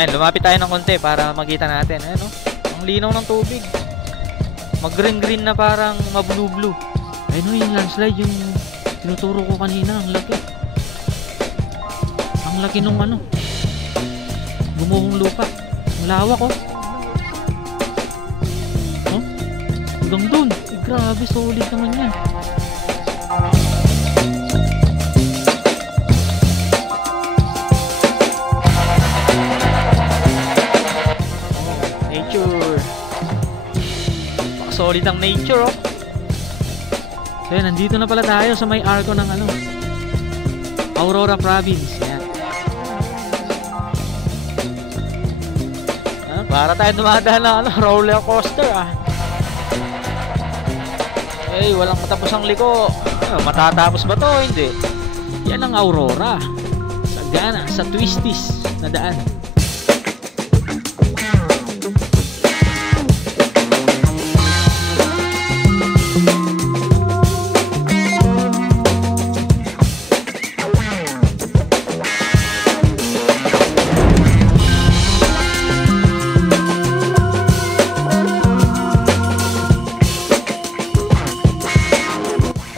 Ayan, lumapit tayo ng konti para makita natin. Ayan, oh. Ang linaw ng tubig. Mag-green-green na parang ma-blue-blue. Ayun, oh, yung landslide, yung tinuturo ko kanina. Ang laki. Ang laki nung ano. Gumuhong lupa. Ang lawak, oh. Oh? Hanggang dun. Grabe, solid naman yan. Solid ang nature, oh. So yan, nandito na pala tayo sa may arco ng ano, Aurora Province. Yan. Para tayo dumadaan ng ano, roller coaster, ah. Eh, walang matapos ang liko. Matatapos ba to? Hindi. Yan ang Aurora. Sagana, sa twisties na daan.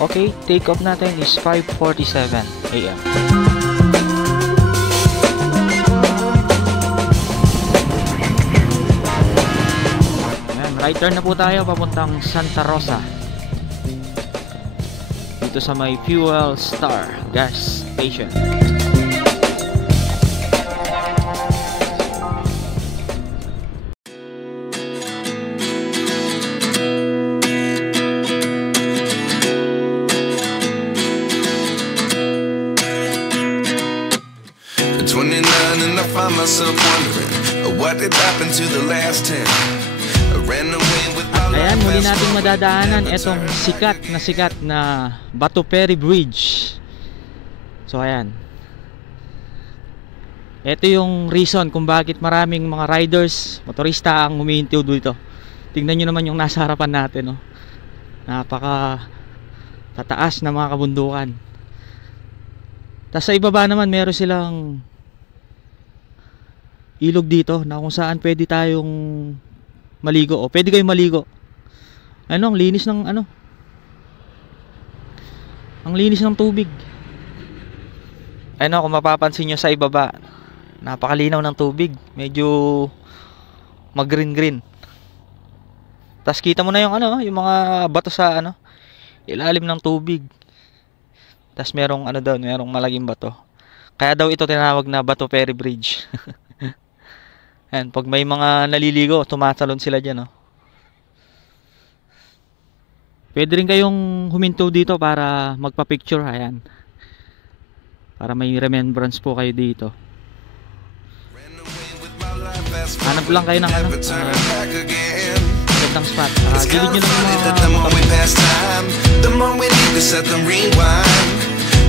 Okay, take off natin is 5:47 AM. Ayan, right turn na po tayo papuntang Santa Rosa. Dito sa may Fuel Star gas station. Myself wondering what did happen to the last 10. I ran away with my life. Ayan, muli nating madadaanan itong sikat na Bato Ferry Bridge. So ayan. Ito yung reason kung bakit maraming mga riders, motorista ang humihintiw dito. Tingnan nyo naman yung nasa harapan natin, oh. Napaka tataas na mga kabundukan. Tapos sa ibaba naman meron silang ilog dito na kung saan pwede tayong maligo, o pwede kayong maligo. Ano, ang linis ng ano, ang linis ng tubig. Ano, kung mapapansin nyo sa ibaba, napakalinaw ng tubig, medyo mag-green-green. Tapos kita mo na yung ano, yung mga bato sa ano, ilalim ng tubig. Tapos merong ano daw, merong malaging bato. Kaya daw ito tinawag na Bato Ferry Bridge. Ayan, pag may mga naliligo, tumatalon sila dyan, oh. Pwede rin kayong huminto dito para magpa-picture, ayan. Para may remembrance po kayo dito. Hanap lang kayo ng ano, gandang spot. Gilid nyo ng mga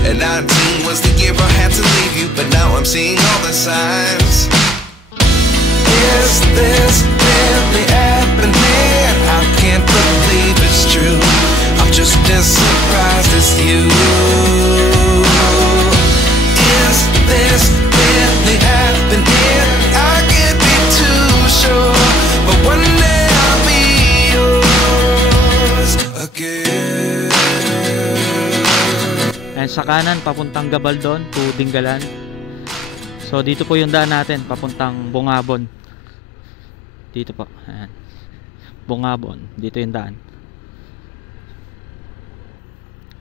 And 19 was the year I had to leave you, but now I'm seeing all the signs. Is this really happening? I can't believe it's true. I'm just as surprised as you. Is this really happening? I can't be too sure, but one day I'll be yours again. And sa kanan, papuntang Gabaldon to Dingalan. So dito po yung daan natin, papuntang Bungabon. Dito po, ayan. Bungabon, dito yung daan.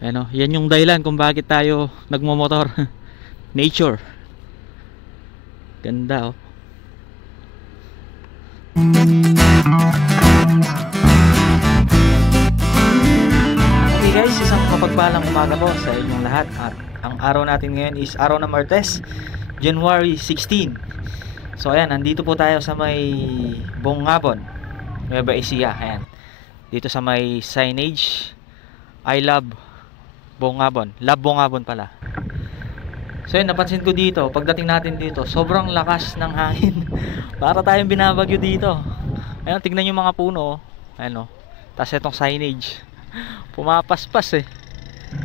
Ayan, yan yung dahilan kung bakit tayo nagmomotor. Nature. Ganda, oh. Okay guys, isang mapagpalang umaga po sa inyong lahat. At ang araw natin ngayon is araw ng Martes, January 16. So ayan, nandito po tayo sa may Bungabon, Nueva Ecija. Ayan, dito sa may signage, I love Bungabon. Love Bungabon pala. So yun, napansin ko dito, pagdating natin dito, sobrang lakas ng hangin. Para tayong binabagyo dito. Ayan, tignan yung mga puno, ayan, oh. Tapos itong signage, pumapaspas eh.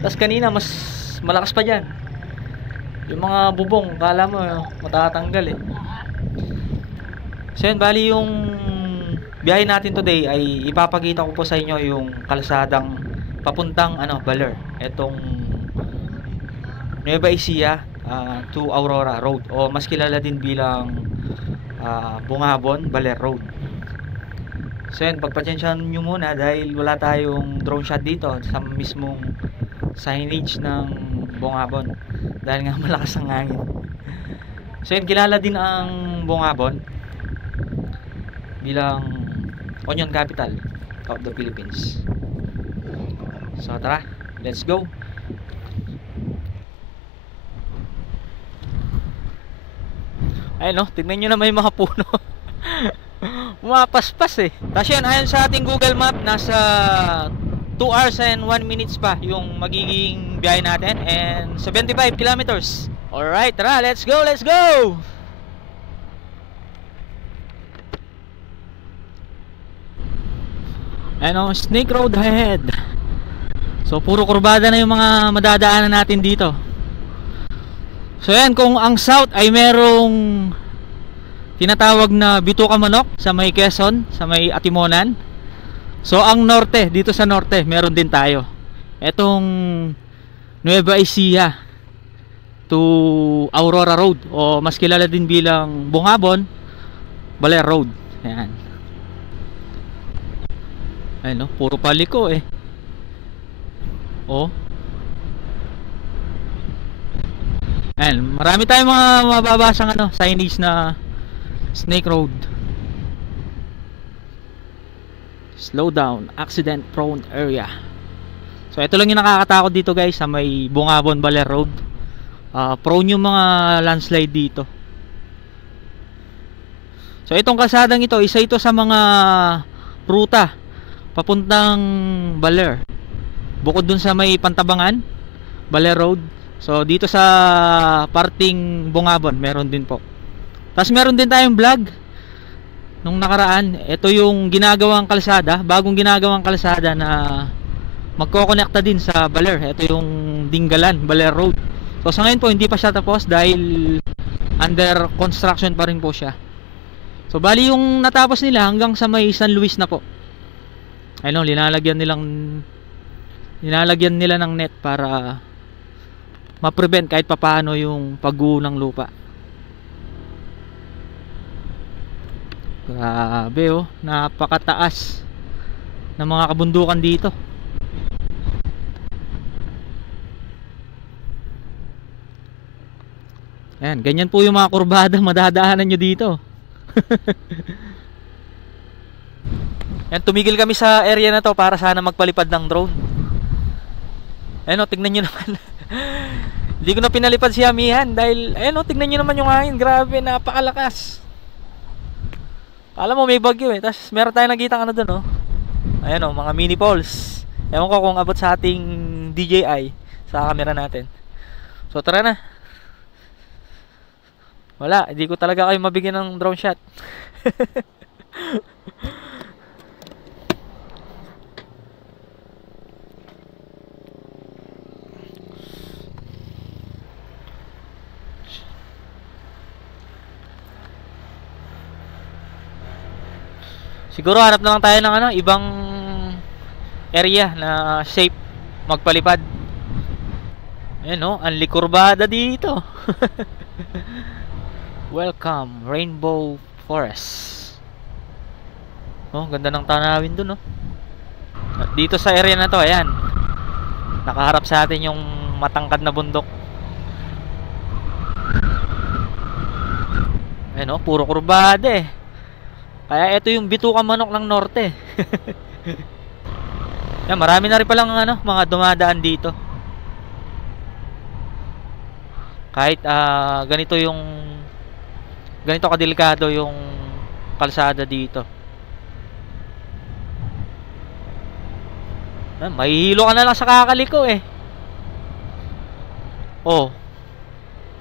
Tapos kanina mas malakas pa dyan. Yung mga bubong, kala mo matatanggal eh. So yun, bali yung biyahe natin today ay ipapakita ko po sa inyo yung kalsadang papuntang Baler. Etong Nueva Ecija to Aurora Road, o mas kilala din bilang Bungabon Baler Road. So yun, pagpatsensyahan nyo muna dahil wala tayong drone shot dito sa mismong signage ng Bungabon dahil nga malakas ang hangin. So yun, kilala din ang Bungabon bilang onion capital of the Philippines. So tara, let's go. Ayun, no, tignan nyo naman yung mga puno. Umapaspas eh. Tapos yan, ayon sa ating Google Map, nasa 2 hours and 1 minutes pa yung magiging biyahe natin, and 75 kilometers. Alright, tara, let's go, let's go! Ano, Snake Road ahead. So puro kurbada na yung mga madadaanan natin dito. So yan, kung ang south ay merong tinatawag na Bituka Manok sa may Quezon, sa may Atimonan. So ang norte, dito sa norte meron din tayo etong Nueva Ecija to Aurora Road, o mas kilala din bilang Bungabon Baler Road. Ayan. Ayun, no? Puro paliko eh. Oh. Ayan, marami tayong mga mababasang signage na Snake Road. Slow down, accident prone area. So ito lang yung nakakatakot dito guys, sa may Bungabon Baler Road. Prone yung mga landslide dito. So itong kalsadang ito, isa ito sa mga ruta papuntang Baler. Bukod dun sa may Pantabangan Baler Road, so dito sa parting Bungabon meron din po. Tapos meron din tayong vlog nung nakaraan. Ito yung ginagawang kalsada, bagong ginagawang kalsada na magkokonekta din sa Baler. Ito yung Dingalan Baler Road. So sa ngayon po hindi pa siya tapos dahil under construction pa rin po siya. So bali yung natapos nila hanggang sa may San Luis na po. Ayun, linalagyan nila ng net para ma-prevent kahit papaano yung pagguho ng lupa. Grabe oh, napakataas ng mga kabundukan dito. Ayan, ganyan po yung mga kurbada madadaanan nyo dito. Yan, tumigil kami sa area na to para sana magpalipad ng drone. Ayun, tignan nyo naman. Hindi ko na pinalipad si Amihan dahil ayun, tignan nyo naman yung hangin. Grabe, napakalakas. Alam mo may bagyo eh. Tapos meron tayong nakitang doon Ayan mga mini falls. Ewan ko kung abot sa ating DJI sa camera natin. So tara na. Wala, hindi ko talaga kayo mabigyan ng drone shot. Siguro hanap na lang tayo ng ibang area na safe magpalipad. Ayan ang likurbada dito. Welcome Rainbow Forest. Ganda ng tanawin dun At dito sa area na to, ayan, nakaharap sa atin yung matangkad na bundok. Ayan puro kurbada eh. Kaya ito yung Bituka Manok ng norte. Yan, marami na rin palang mga dumadaan dito. Kahit ganito kadelikado yung kalsada dito. Yan, mahihilo ka na lang sa kakaliko eh.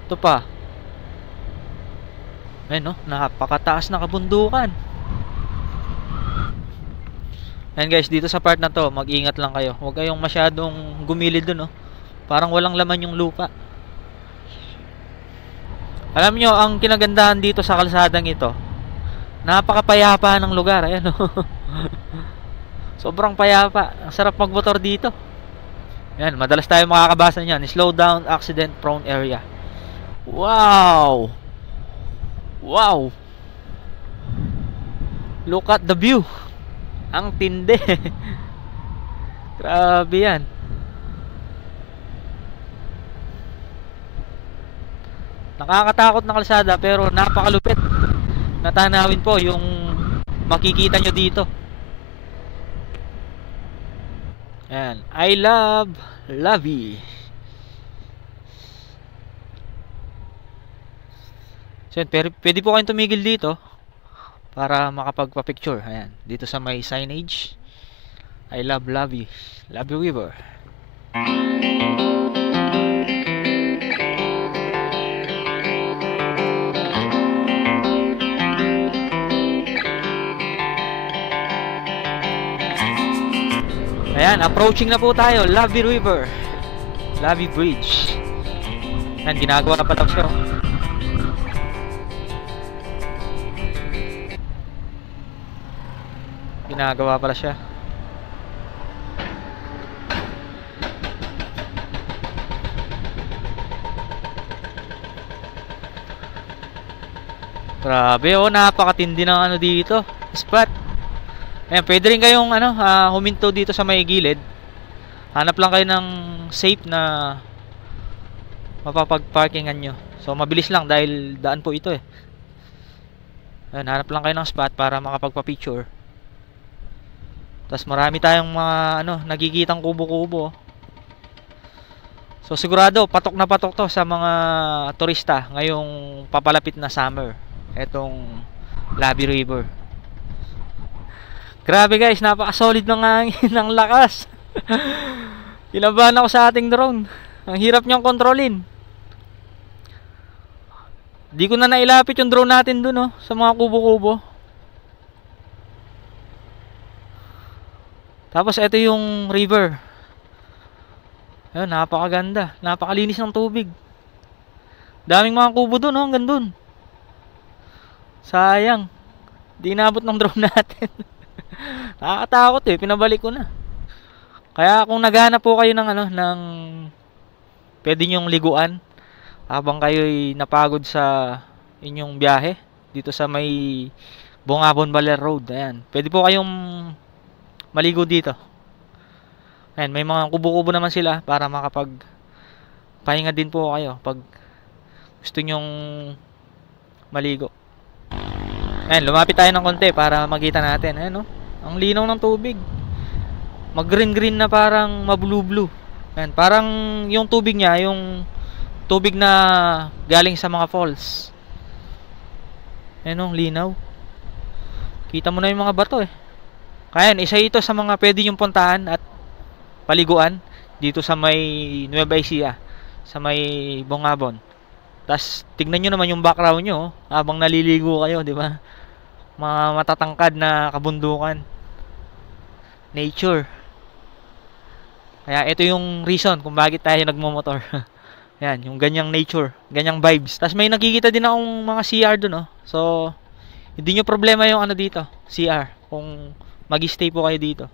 Ito pa. Ayun napakataas na kabundukan. Ayan guys, dito sa part na to, mag-ingat lang kayo. Huwag kayong masyadong gumilid dun Parang walang laman yung lupa. Alam nyo, ang kinagandahan dito sa kalsadang ito, Napakapayapa ng lugar. Ayan, oh. Sobrang payapa. Ang sarap magmotor dito. Ayan, madalas tayo makakabasa niyan. Slow down, accident prone area. Wow! Wow! Look at the view. Ang tindi. Grabe yan. Nakakatakot na kalsada pero napakalupit. Natanawin po yung makikita nyo dito. Ayan. I love Lovey. So, pero pwede po kayong tumigil dito para makapagpa-picture. Ayan. Dito sa may signage. I love Lovey. Lovey River. Ayan, approaching na po tayo. Lovey River, Lovey Bridge. Ayan, ginagawa na pa daw siya. Ginagawa pala siya. Grabe, oh, napakatindi ng ano dito. Spot. Ayan, pwede rin kayong huminto dito sa may gilid. Hanap lang kayo ng safe na mapapag-parkingan nyo. So mabilis lang dahil daan po ito eh. Ayan, hanap lang kayo ng spot para makapagpa-picture. Tapos marami tayong mga nagkikitang kubo-kubo. So sigurado patok na patok to sa mga turista ngayong papalapit na summer. Etong Lovey River. Grabe guys, napaka-solid ng hangin, ng lakas. Kinabahan ako sa ating drone. Ang hirap niyang kontrolin. Di ko na nailapit yung drone natin dun, sa mga kubo-kubo. Tapos ito yung river. Ayun, napakaganda. Napakalinis ng tubig. Daming mga kubo dun, hanggang dun. Sayang. Di inabot ng drone natin. Nakakatakot pinabalik ko na. Kaya kung naghahanap po kayo ng pwede nyong liguan habang kayo'y napagod sa inyong biyahe dito sa may Bongabon Baler Road, ayan, pwede po kayong maligo dito. Ayan, may mga kubo-kubo naman sila para makapag pahinga din po kayo pag gusto nyong maligo. Ayan, lumapit tayo ng konti para makita natin. Ayan, ang linaw ng tubig. Mag-green-green na parang ma-blue-blue. Ayan, parang yung tubig niya, yung tubig na galing sa mga falls. Ayan, linaw. Kita mo na yung mga bato Kaya isa ito sa mga pwede yung puntahan at paliguan dito sa may Nueva Ecija, sa may Bongabon. Tapos tignan nyo naman yung background nyo habang naliligo kayo, di ba? Mga matatangkad na kabundukan, nature. Kaya ito yung reason kung bakit tayo nagmomotor. Yan, yung ganyang nature, ganyang vibes. Tapos may nakikita din akong mga CR dun So hindi nyo problema yung dito, CR, kung mag-stay po kayo dito.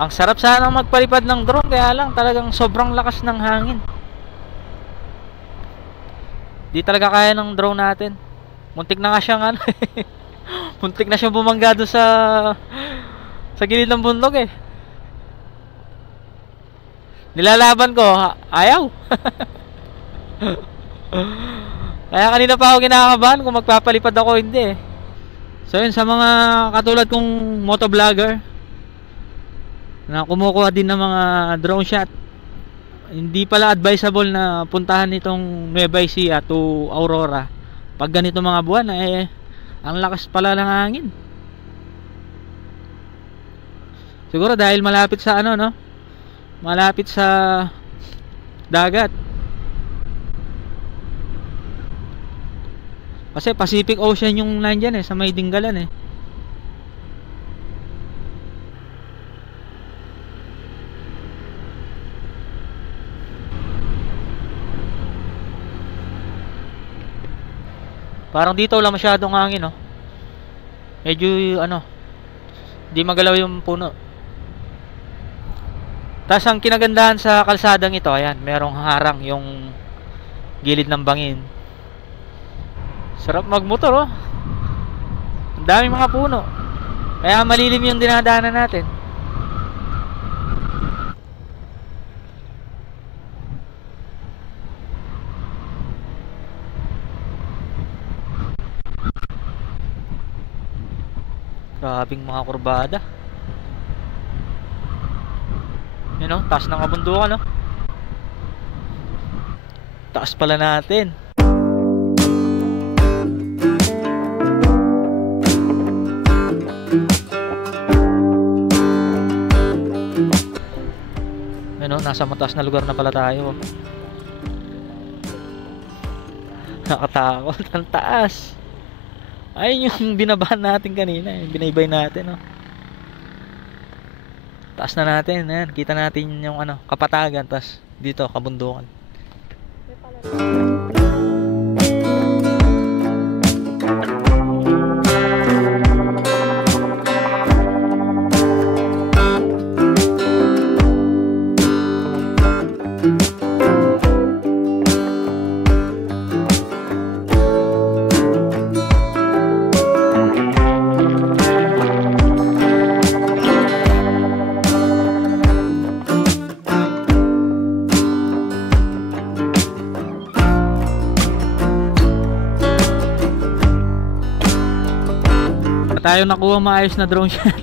Ang sarap sana magpalipad ng drone, kaya lang talagang sobrang lakas ng hangin. Di talaga kaya ng drone natin. Muntik na nga siyang muntik na siyang bumangga doon sa gilid ng bundok Nilalaban ko, ayaw. Kaya kanina pa ako kinakabahan kung magpapalipad ako, hindi So yun, sa mga katulad kong motovlogger na kumukuha din ng mga drone shot, hindi pala advisable na puntahan itong Nueva Ecija to Aurora pag ganito mga buwan. Ang lakas pala ng hangin. Siguro dahil malapit sa ano, no? Malapit sa dagat. Kasi Pacific Ocean yung nandyan sa may Dingalan Parang dito wala masyadong hangin, no? Medyo ano, di magalaw yung puno. Tapos ang kinagandahan sa kalsadang ito, ayan, merong harang yung gilid ng bangin. Sarap magmotor, oh. Ang daming mga puno. Kaya malilim yung dinadaanan natin. Grabing mga kurbada. Yun, oh, taas ng kabundukan, oh. Taas pala natin. Ano, nasa mataas na lugar na pala tayo. Nakatakot, ang taas. Ayun yung binabahan natin kanina, yung binaybay natin, oh. Taas na natin, ayan. Kita natin yung ano, Kapatagan, tas dito kabundukan. Tayo nakuha maayos na drone shot.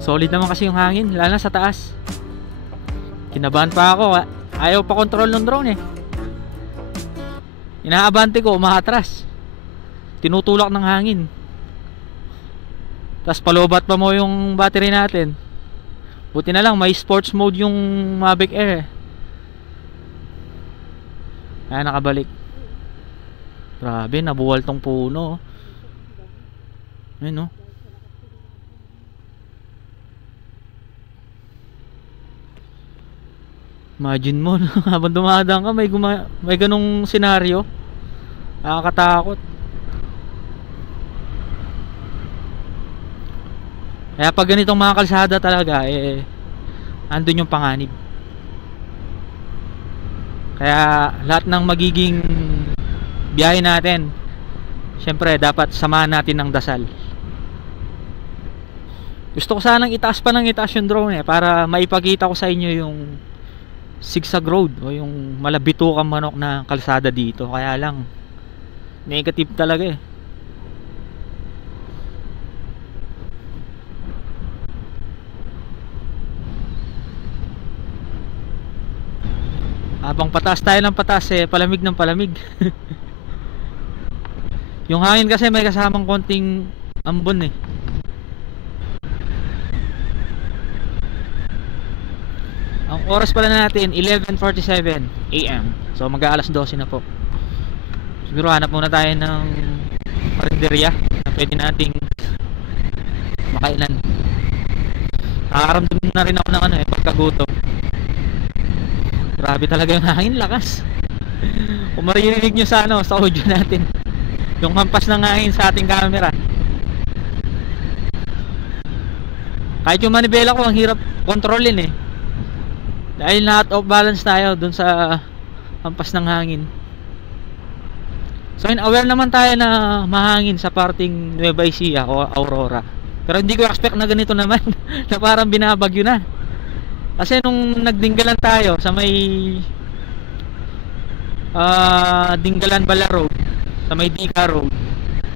Solid naman kasi yung hangin, lalo na sa taas. Kinabahan pa ako, ayaw pa control ng drone Inaabante ko, umaatras. Tinutulak ng hangin. Tapos palobat pa mo yung battery natin. Buti na lang may sports mode yung Mavic Air. Ayan, nakabalik. Grabe, nabuwal tong puno. Ayun, no? Imagine mo, habang dumadaan ka, may ganong senaryo. Nakakatakot. Kaya pag ganitong mga kalsada talaga, andun yung panganib. Kaya lahat ng magiging biyahe natin, syempre dapat samahan natin ng dasal. Gusto ko sanang itaas pa ng itaas yung drone para maipakita ko sa inyo yung zigzag road o yung malabitukang manok na kalsada dito. Kaya lang negative talaga Habang pataas tayo ng pataas palamig ng palamig. Yung hangin kasi may kasamang konting ambon Ang oras pala natin 11:47 AM. So mag-aalas 12 na po. Siguro hanap muna tayo ng karinderya na pwede nating makainan. Nakakaramdam na rin ako ng pagkagutom. Grabe talaga yung hangin, lakas. Kung maririnig nyo sa audio natin, yung hampas ng hangin sa ating camera. Kahit yung manibela ko ang hirap kontrolin dahil na out of balance tayo dun sa hampas ng hangin. So aware naman tayo na mahangin sa parting Nueva Ecija o Aurora. Pero hindi ko expect na ganito naman na parang binabagyo na. Kasi nung nagdinggalan tayo sa may Dinggalan Bala Road, sa may Dika Road,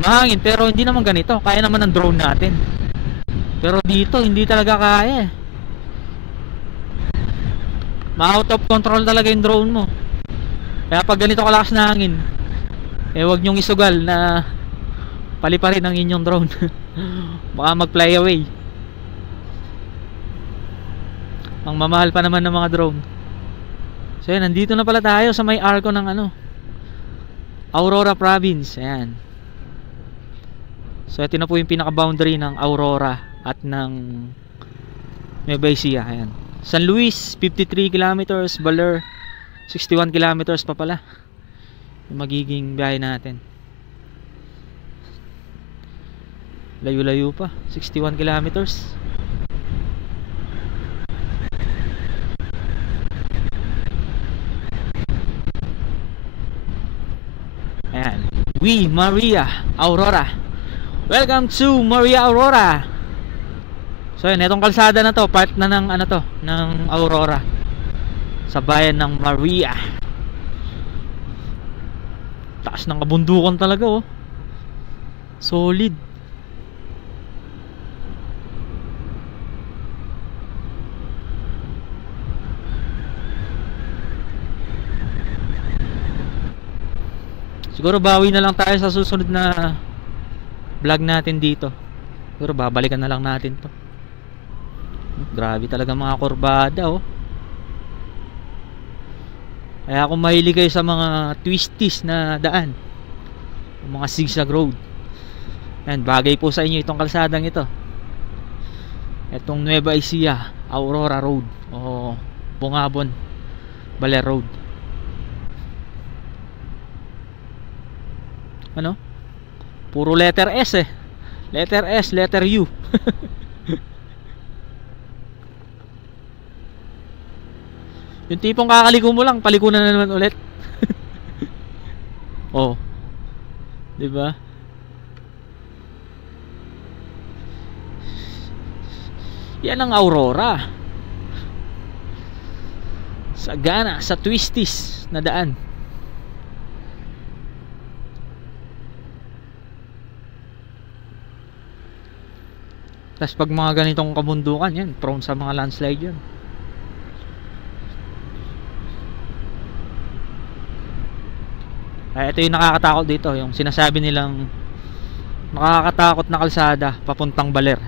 Mahangin pero hindi naman ganito. Kaya naman ng drone natin. Pero dito hindi talaga kaya. Ma-out of control talaga yung drone mo. Kaya pag ganito kalakas na hangin, wag nyong isugal na paliparin ang inyong drone. Baka mag-fly away. Ang mamahal pa naman ng mga drone. So yan, nandito na pala tayo sa may arco ng Aurora Province. Ayan. So ito na po yung pinaka-boundary ng Aurora at ng Nueva Ecija. Ayan. San Luis 53 kilometers, Baler 61 kilometers pa pala yung magiging biyahe natin. Layo-layo pa, 61 kilometers. Ayan. Maria Aurora. Welcome to Maria Aurora. So yun, itong kalsada na to, part na ng ng Aurora sa bayan ng Maria. Taas ng kabundukan talaga, oh. Solid. Siguro bawi na lang tayo sa susunod na vlog natin dito. Siguro babalikan na lang natin to. Grabe talaga mga kurbada, oh. Kaya kung mahilig kayo sa mga twisties na daan, mga zigzag road, yan, bagay po sa inyo itong kalsadang ito. Itong Nueva Ecija Aurora Road o Bungabon Baler Road. Ano? Puro letter S eh. Letter S, letter U. Yung tipong kakaliko mo lang, palikunan na naman ulit. Oh. 'Di ba? Yan ang Aurora. Sagana sa twisties na daan. Tapos pag mga ganitong kabundukan, yan, prone sa mga landslide yan. Ay, ito yung nakakatakot dito, yung sinasabi nilang nakakatakot na kalsada papuntang Baler.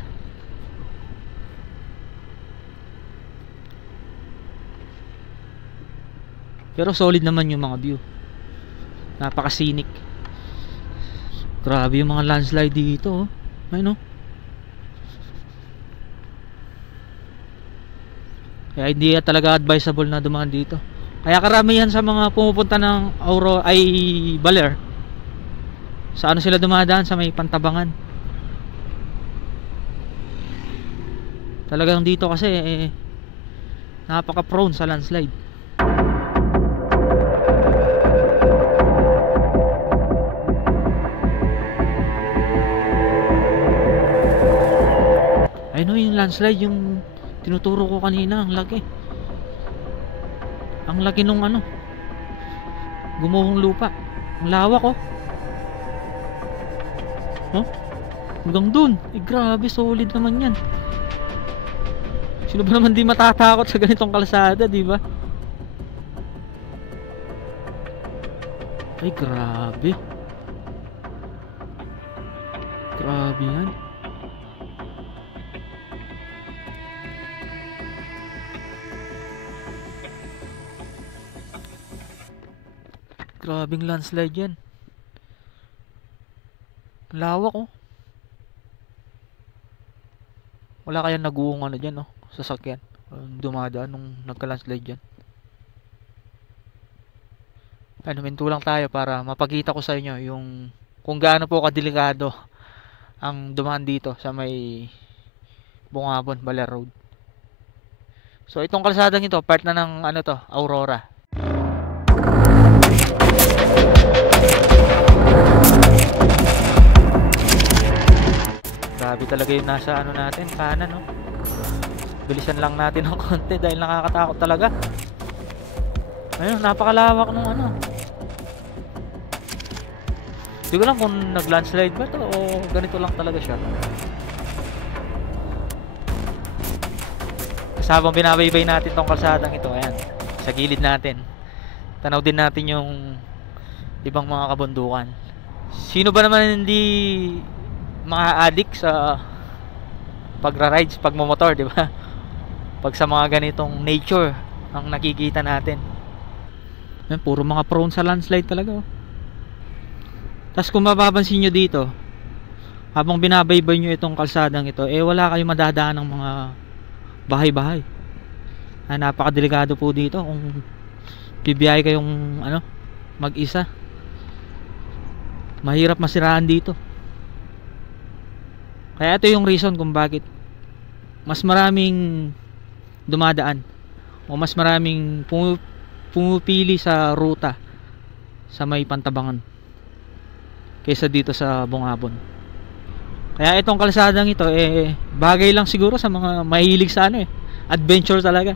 Pero solid naman yung mga view. Napaka-scenic. Grabe yung mga landslide dito, oh. Ayun, oh. Kaya hindi talaga advisable na dumaan dito. Kaya karamihan sa mga pumupunta ng Aurora ay Baler, sa ano sila dumadaan? Sa may Pantabangan. Talagang dito kasi napaka prone sa landslide. Ayun, oh, yung landslide yung tinuturo ko kanina, ang laki. Ang laki nung gumuhong lupa. Ang lawak, oh. Oh? Hanggang dun. Grabe, solid naman yan. Sino ba naman di matatakot sa ganitong kalsada, di ba? Ay, grabe. Grabe yan. Grabing landslide yan. Lawak, oh. Wala kayang nag-uong dyan, oh, sasakyan dumadaan nung nagka-landslide dyan. Huminto lang tayo para mapakita ko sa inyo yung kung gaano po kadelikado ang dumaan dito sa may Bungabon Baler Road. So itong kalsadang ito, part na ng Aurora. Grabe talaga yung nasa natin, kanan, no? Bilisan lang natin ng konti dahil nakakatakot talaga. Ayun, napakalawak nung Hindi ko lang kung nag-landslide ba to o ganito lang talaga siya. Kasi habang binabaybay natin tong kalsadang ito, ayan, sa gilid natin, tanaw din natin yung ibang mga kabundukan. Sino ba naman hindi ma-addict sa pagra-rides, pagmomotor, di ba? Pag sa mga ganitong nature ang nakikita natin. Ayan, puro mga prone sa landslide talaga, oh. Tapos kung mapapansin nyo dito, habang binabaybay nyo itong kalsadang ito, wala kayong madadaan ng mga bahay-bahay. Napakadelikado po dito kung bibiyahe kayong mag-isa. Mahirap masiraan dito. Kaya ito yung reason kung bakit mas maraming dumadaan o mas maraming pumipili sa ruta sa may Pantabangan kaysa dito sa Bungabon. Kaya itong kalsadang ito bagay lang siguro sa mga mahilig sa adventure talaga.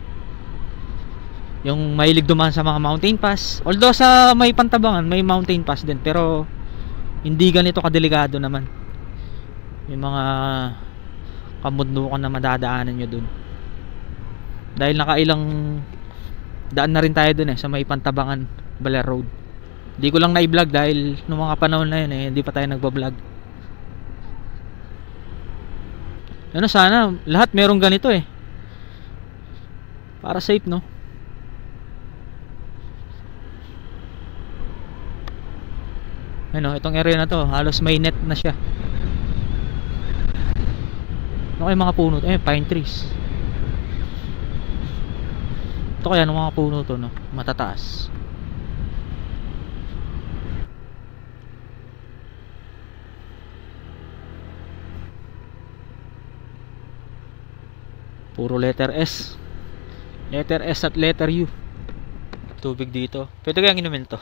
Yung mahilig dumaan sa mga mountain pass. Although sa may Pantabangan may mountain pass din, pero hindi ganito kadelikado naman. Yung mga kabundukan na madadaanan nyo dun. Dahil nakailang daan na rin tayo dun sa may Pantabangan Baler Road. Hindi ko lang na-vlog dahil nung mga panahon na yun hindi pa tayo nagbablog. Sana lahat merong ganito para safe, no? Itong area na to halos may net na siya. Kaya mga puno pine trees. Ito kaya ng mga puno to, no? Matataas. Puro letter S. Letter S at letter U. Tubig dito. Pwede kayang inumin to.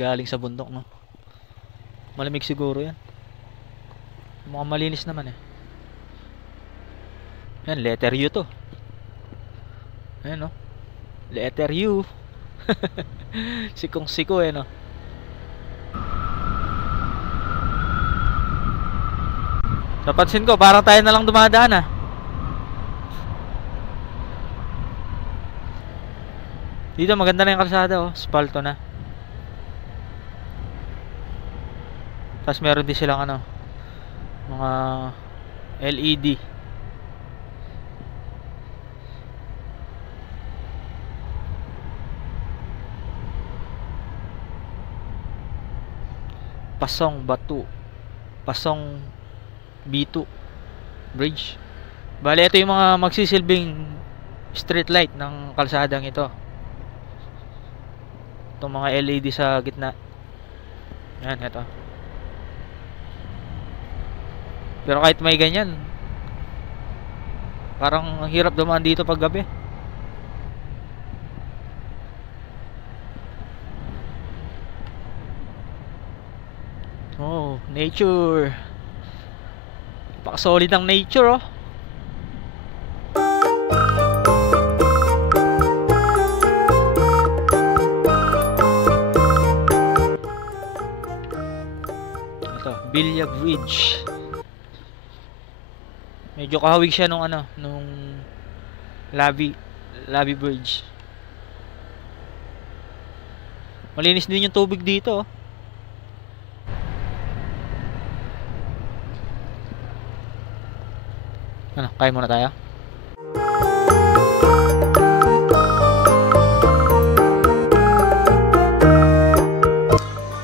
Galing sa bundok, no? Malamig siguro yan. Mukhang malinis naman Yan, letter U to. Ayan, no? Letter U. Sikong siko no? Napansin ko, parang tayo na lang dumadaan Dito maganda na yung kalsada, aspalto na. Tapos meron din silang mga LED. Pasong Batu, Pasong B2 Bridge. Bale, ito yung mga magsisilbing street light ng kalsadang ito. Itong mga LED sa gitna. Yan, ito. Pero kahit may ganyan, parang hirap dumaan dito pag gabi. Oh, nature. Napaka-solid ang nature, Ito, Villa Bridge. Medyo kahawig siya nung Labi Bridge. Malinis din yung tubig dito, kain muna tayo.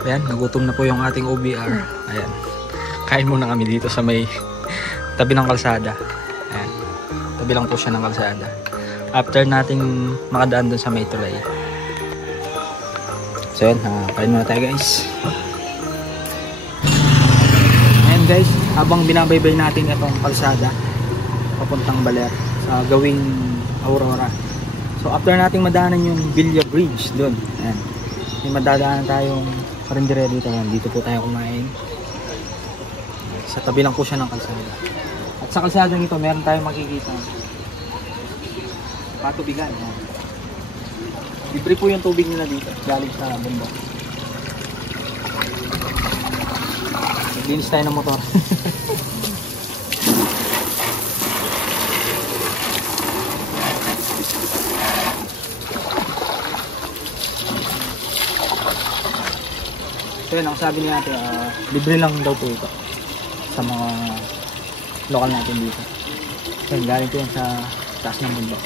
Ayan, nagutom na po yung ating OBR. Ayan, kain muna kami dito sa may tabi ng kalsada. Ayan, tabi lang po siya ng kalsada. After nating makadaan dun sa may tulay. So ayan, kain muna tayo, guys. Ayan, guys, habang binabaybay natin itong kalsada papuntang Baler sa gawing Aurora. So after nating madaanan yung Villa Bridge doon, ayan, may madadaanan tayong karindere dito. Dito po tayo kumain. Sa tabi lang po siya ng kalsada. At sa kalsadang ito meron tayong makikita patubigan. Libre po yung tubig nila dito galing sa bundok. Linis tayo ng motor. So yun, ang sabi niya ate, libre lang daw po ito sa mga lokal natin dito. So yun, galing ko yan sa taas ng bundok.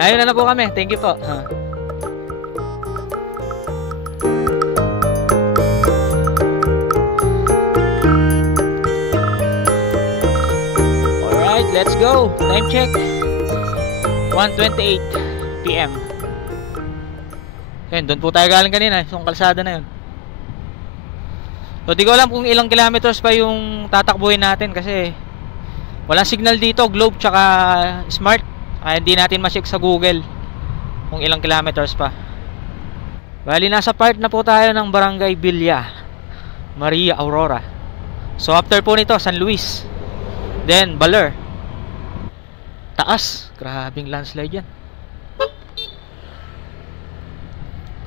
Ayun na po kami. Thank you po. Alright, let's go. Time check. 1:28 PM. Ayun, doon po tayo galing kanina. Yung kalsada na yun. So, di ko alam kung ilang kilometers pa yung tatakbuhin natin kasi walang signal dito, Globe tsaka Smart. Ay, hindi natin ma-check sa Google kung ilang kilometers pa. Bali, nasa part na po tayo ng Barangay Villa Maria Aurora. So after po nito, San Luis, then Baler. Taas, grabing landslide yan.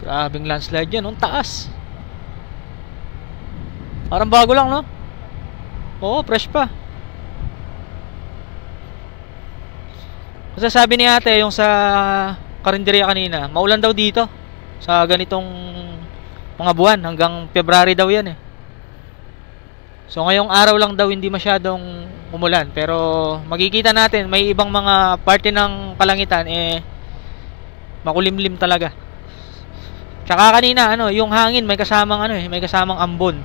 Grabing landslide yan, ang taas. Parang bago lang, no? Oo, fresh pa. Kasi sabi ni ate yung sa karinderya kanina, maulan daw dito sa ganitong mga buwan, hanggang February daw yan eh. So ngayong araw lang daw hindi masyadong umulan, pero makikita natin may ibang mga parte ng kalangitan eh makulimlim talaga. Tsaka kanina yung hangin may kasamang may kasamang ambon.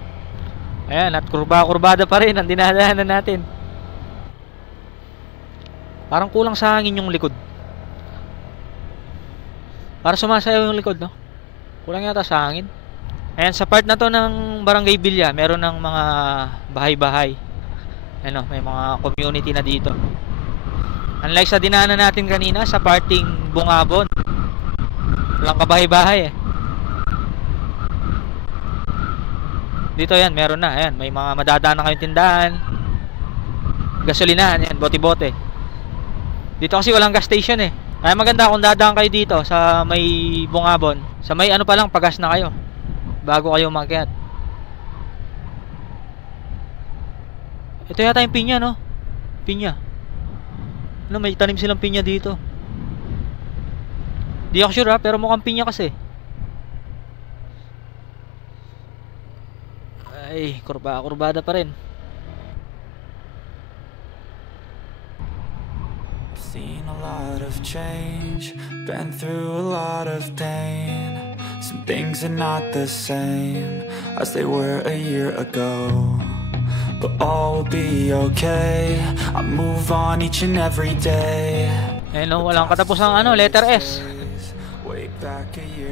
Ayan, at kurbada pa rin ang dinadaanan natin. Parang kulang sa hangin yung likod. Para sumasayaw yung likod, no? Kulang yata sa hangin. Ayan, sa part na to ng Barangay Villa, meron ng mga bahay-bahay. May mga community na dito. Unlike sa dinaanan natin kanina, sa parting Bungabon, walang kabahay-bahay eh. Dito yan, meron na. Ayan, may mga madadaan na kayong tindahan. Gasolinahan, yan, bote-bote. Dito kasi walang gas station eh. Kaya maganda kung dadaan kayo dito sa may Bungabon. Sa may pa lang, pagas na kayo bago kayo umakyat. Ito yata yung pinya, no? Pinya. May tanim silang pinya dito. Di ako sure pero mukhang pinya kasi. Ay, kurbada pa rin. Seen a lot of change, been through a lot of pain. Some things are not the same as they were a year ago, but all will be okay. I move on each and every day. Walang katapusang letter S.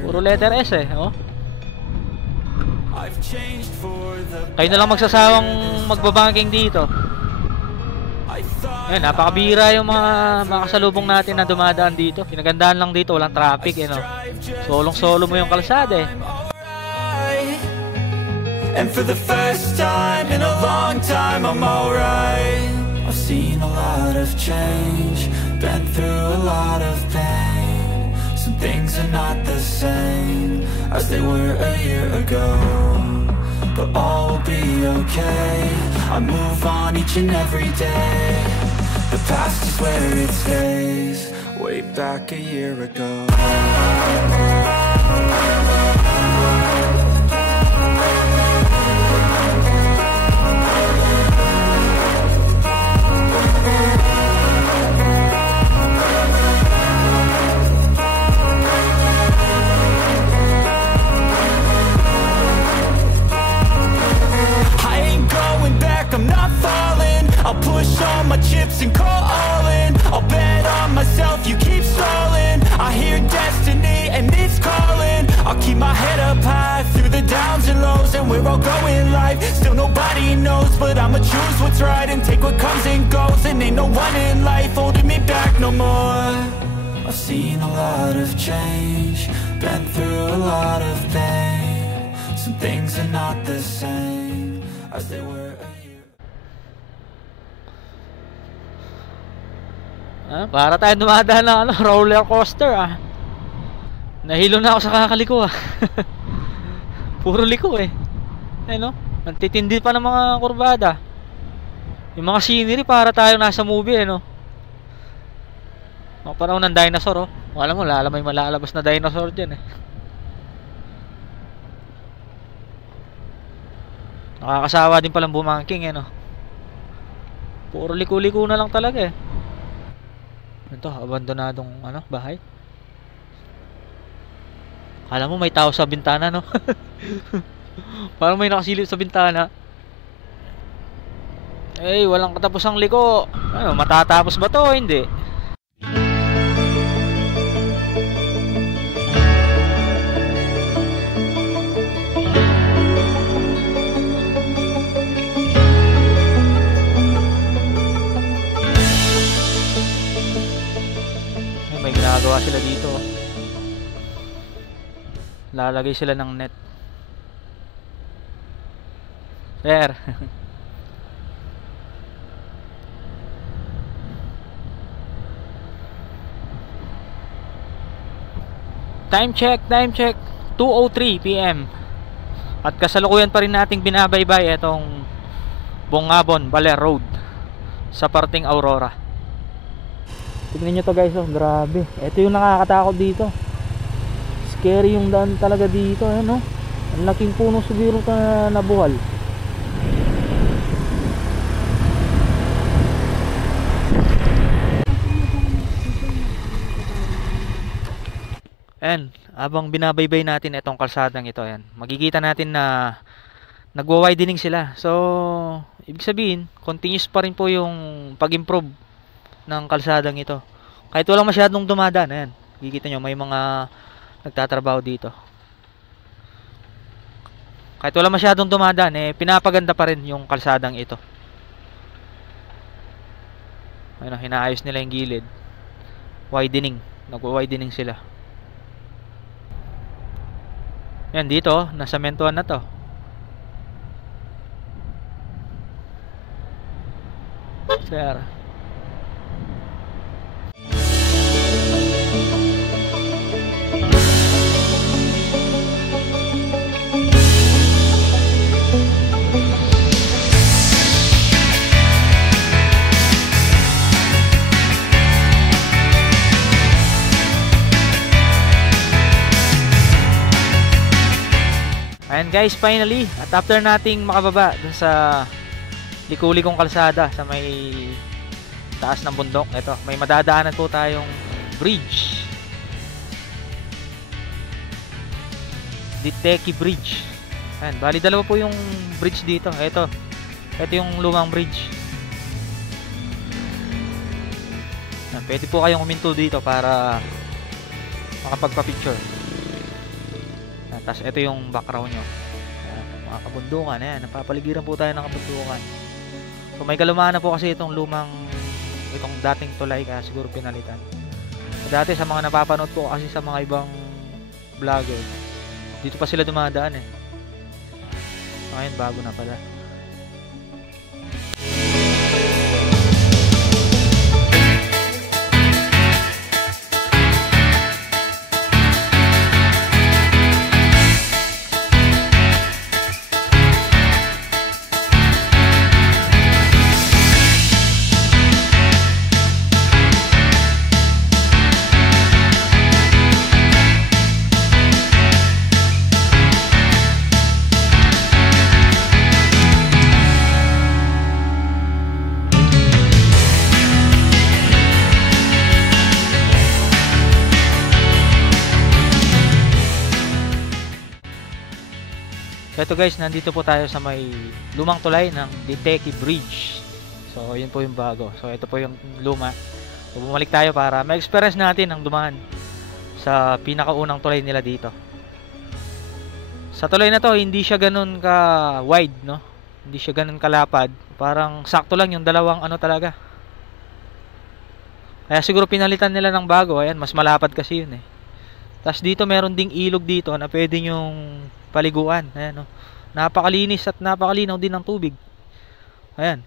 Puro letter S eh, oh. Kayo na lang magsasawang magbabanking dito. Ayan, napakabira yung mga makasalubong natin na dumadaan dito. Pinagandaan lang dito, walang traffic, Solong-solo mo yung kalsada eh. And for the first time in a long time, I'm alright. I've seen a lot of change, been through a lot of pain. Some things are not the same as they were a year ago, but all will be okay. I move on each and every day. The past is where it stays, way back a year ago. I'll push all my chips and call all in. I'll bet on myself, you keep stalling. I hear destiny and it's calling. I'll keep my head up high through the downs and lows, and we're all going live. Still no nobody knows, but I'ma choose what's right and take what comes and goes. And ain't no one in life holding me back no more. I've seen a lot of change, been through a lot of pain. Some things are not the same as they were a year. Para tayo dumadaan ng roller coaster Nahilo na ako sa kakaliko Puro liko no? Nagtitindi pa ng mga kurbada. Yung mga scenery para tayo nasa movie no? Mga panahon ng dinosaur Alam mo, may malalabas na dinosaur dyan Nakakasawa din palang bumangking no? Puro liko-liko na lang talaga Ito, abandonadong bahay. Alam mo may tao sa bintana no? Parang may nakasilip sa bintana. Walang katapusang liko. Matatapos ba to? Hindi. May ginagawa sila dito. Lalagay sila ng net. Sir. Time check 2:03 PM. At kasalukuyan pa rin nating binabaybay itong Bungabon Baler Road sa parting Aurora. Tignan nyo to guys grabe. Ito yung nakakatakot dito. Scary yung daan talaga dito no? Ang laking puno siguro na nabuhal. Habang binabaybay natin itong kalsadang ito makikita natin na nagwa-widening sila. So ibig sabihin continuous pa rin po yung pag-improve ng kalsadang ito. Kahit walang masyadong dumadaan makikita nyo may mga nagtatrabaho dito. Kahit wala masyadong dumadaan pinapaganda pa rin yung kalsadang ito. Hinaayos nila yung gilid. Widening. Nagwa-widening sila. Yan dito, nasementuhan na to. Sir. Ayan guys, finally, at after nating makababa dun sa liko-likong kalsada sa may taas ng bundok, ito, may madadaanan po tayong bridge. Diteki Bridge. Ayan, bali dalawa po yung bridge dito. Ito yung lumang bridge. Ayan, pwede po kayong huminto dito para makapagpa-picture. Tapos ito yung background nyo. Ayan, mga kabundukan. Ayan, napapaligiran po tayo ng kabundukan. So may kalumaan na po kasi itong dating tulay kaya siguro pinalitan. So, dati sa mga napapanood po kasi sa mga ibang vlogger, dito pa sila dumadaan Ngayon bago na pala. So ito guys, nandito po tayo sa may lumang tulay ng Diteki Bridge. So yun po yung bago. So ito po yung luma. So bumalik tayo para ma-experience natin ang dumaan sa pinakaunang tulay nila dito. Sa tulay na to, hindi siya ganun ka wide, no? Hindi siya ganun kalapad. Parang sakto lang yung dalawang ano talaga. Kaya siguro pinalitan nila ng bago. Ayan, mas malapad kasi yun eh. Tapos dito meron ding ilog dito na pwede yung paliguan. Ayan, oh. Napakalinis at napakalinaw din ng tubig. Ayan.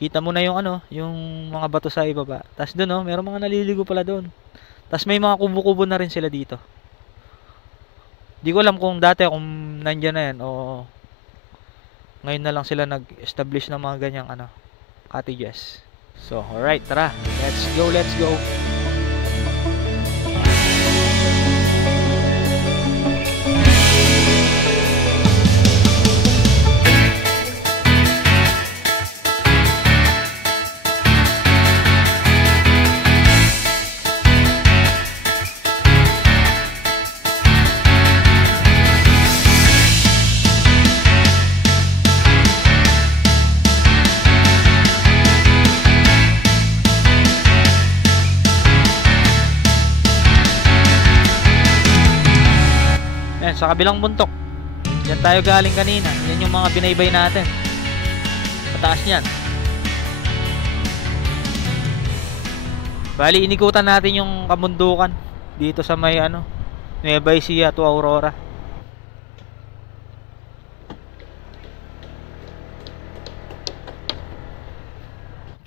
Kita mo na yung ano, yung mga bato sa ibaba. Tapos doon, oh, meron mga naliligo pala doon. Tapos may mga kubo-kubo na rin sila dito. Di ko alam kung dati kung nandiyan na yan o ngayon na lang sila nag-establish ng mga ganyang ano, cottages. So, alright, tara. Let's go, let's go. Sa kabilang buntok, yan tayo galing kanina. Yan yung mga binaybay natin. Mataas yan. Bali, inikutan natin yung kabundukan dito sa may ano, Nueva Ecija to Aurora.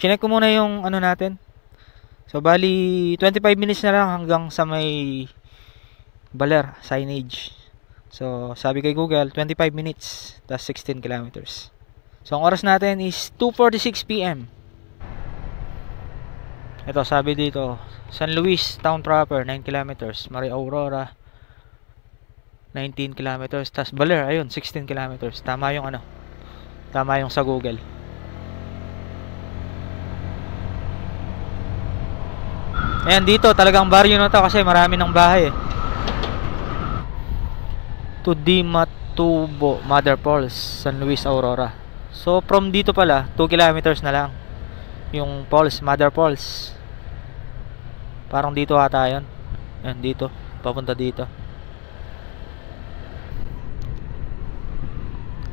Chinek ko muna yung ano natin. So bali 25 minutes na lang hanggang sa may Baler signage. So, sabi kay Google, 25 minutes, that's 16 kilometers. So, ang oras natin is 2:46 PM. Ito, sabi dito, San Luis Town proper, 9 kilometers. Maria Aurora, 19 kilometers. Tas Baler, ayun, 16 kilometers. Tama yung ano, tama yung sa Google. Ayan, dito, talagang baryo na to kasi marami ng bahay eh. To Dimatubo Mother Falls, San Luis Aurora. So from dito pala 2 kilometers na lang yung falls, Mother Falls. Parang dito ata yun. Yan dito, papunta dito.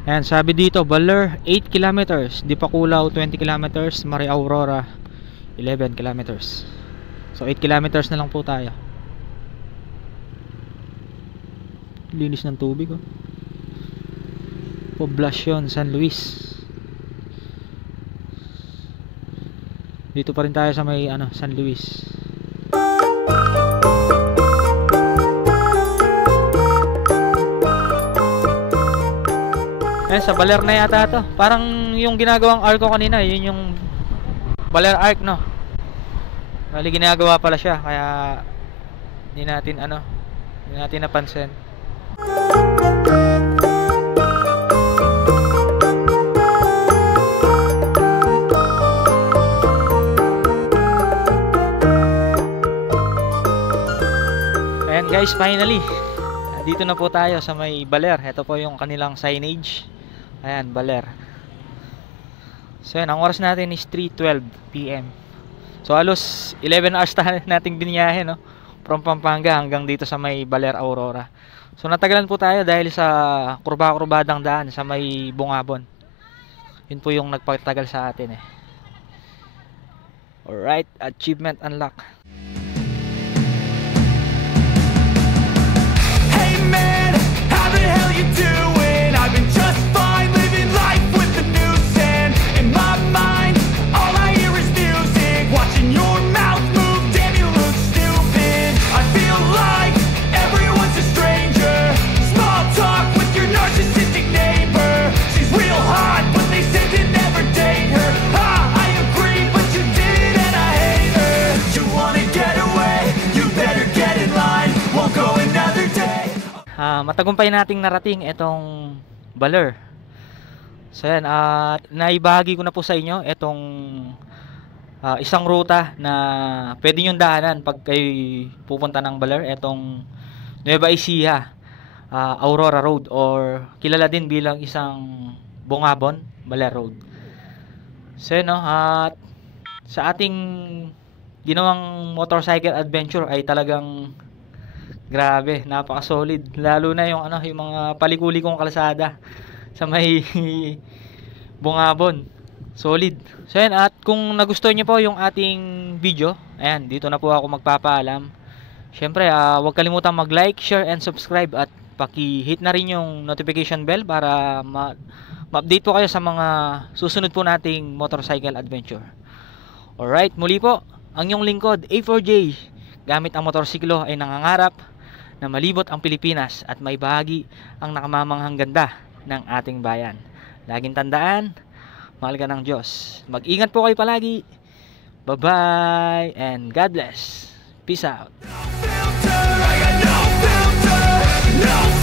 Ayan, sabi dito Baler 8 kilometers, Dipakulaw 20 kilometers, Maria Aurora 11 kilometers. So 8 kilometers na lang po tayo. Linis ng tubig, oh. Poblacion San Luis. Dito pa rin tayo sa may ano, San Luis. Sa Baler na yata to. Parang yung ginagawang arco kanina, yun yung Baler Arc, no? Bali ginagawa pala siya, kaya hindi natin ano, hindi natin napansin. Ayan guys, finally dito na po tayo sa may Baler. Ito po yung kanilang signage. Ayan, Baler. So yan, ang oras natin is 3:12 PM. So halos 11 hours nating biniyahe, no? From Pampanga hanggang dito sa may Baler Aurora. So natagalan po tayo dahil sa kurba-kurbadang daan sa may Bungabon. Yun po yung nagpatagal sa atin eh. Alright, achievement unlock. Hey man, how the hell you doing? I've been just fine, living life with the noose and in my mind, all I hear is music. Watching your mouth move, damn you look stupid. I feel like everyone's a stranger. Small talk with your narcissistic neighbor. She's real hot, but they said to never date her. Ha, I agree, but you did it and I hate her. You wanna get away, you better get in line. Won't go another day. Matagumpay nating narating itong Baler. So yan, naibahagi ko na po sa inyo itong isang ruta na pwede nyo daanan pag kayo pupunta ng Baler. Itong Nueva Ecija Aurora Road, or kilala din bilang isang Bungabon Baler Road. So yan, no, at sa ating ginawang motorcycle adventure ay talagang grabe, napaka-solid. Lalo na yung ano, yung mga palikuli kong kalsada. sa may Bungabon. Solid. So yan, at kung nagustuhan niyo po yung ating video, ayan, dito na po ako magpapaalam. Syempre, huwag kalimutang mag-like, share, and subscribe, at paki-hit na rin yung notification bell para ma-update po kayo sa mga susunod po nating motorcycle adventure. Alright, muli po, ang inyong lingkod, A4J, gamit ang motorsiklo ay nangangarap na malibot ang Pilipinas at may bahagi ang nakamamanghang ganda ng ating bayan. Laging tandaan, mahal ka ng Diyos. Mag-ingat po kayo palagi. Bye-bye and God bless. Peace out. No filter, I got no filter, no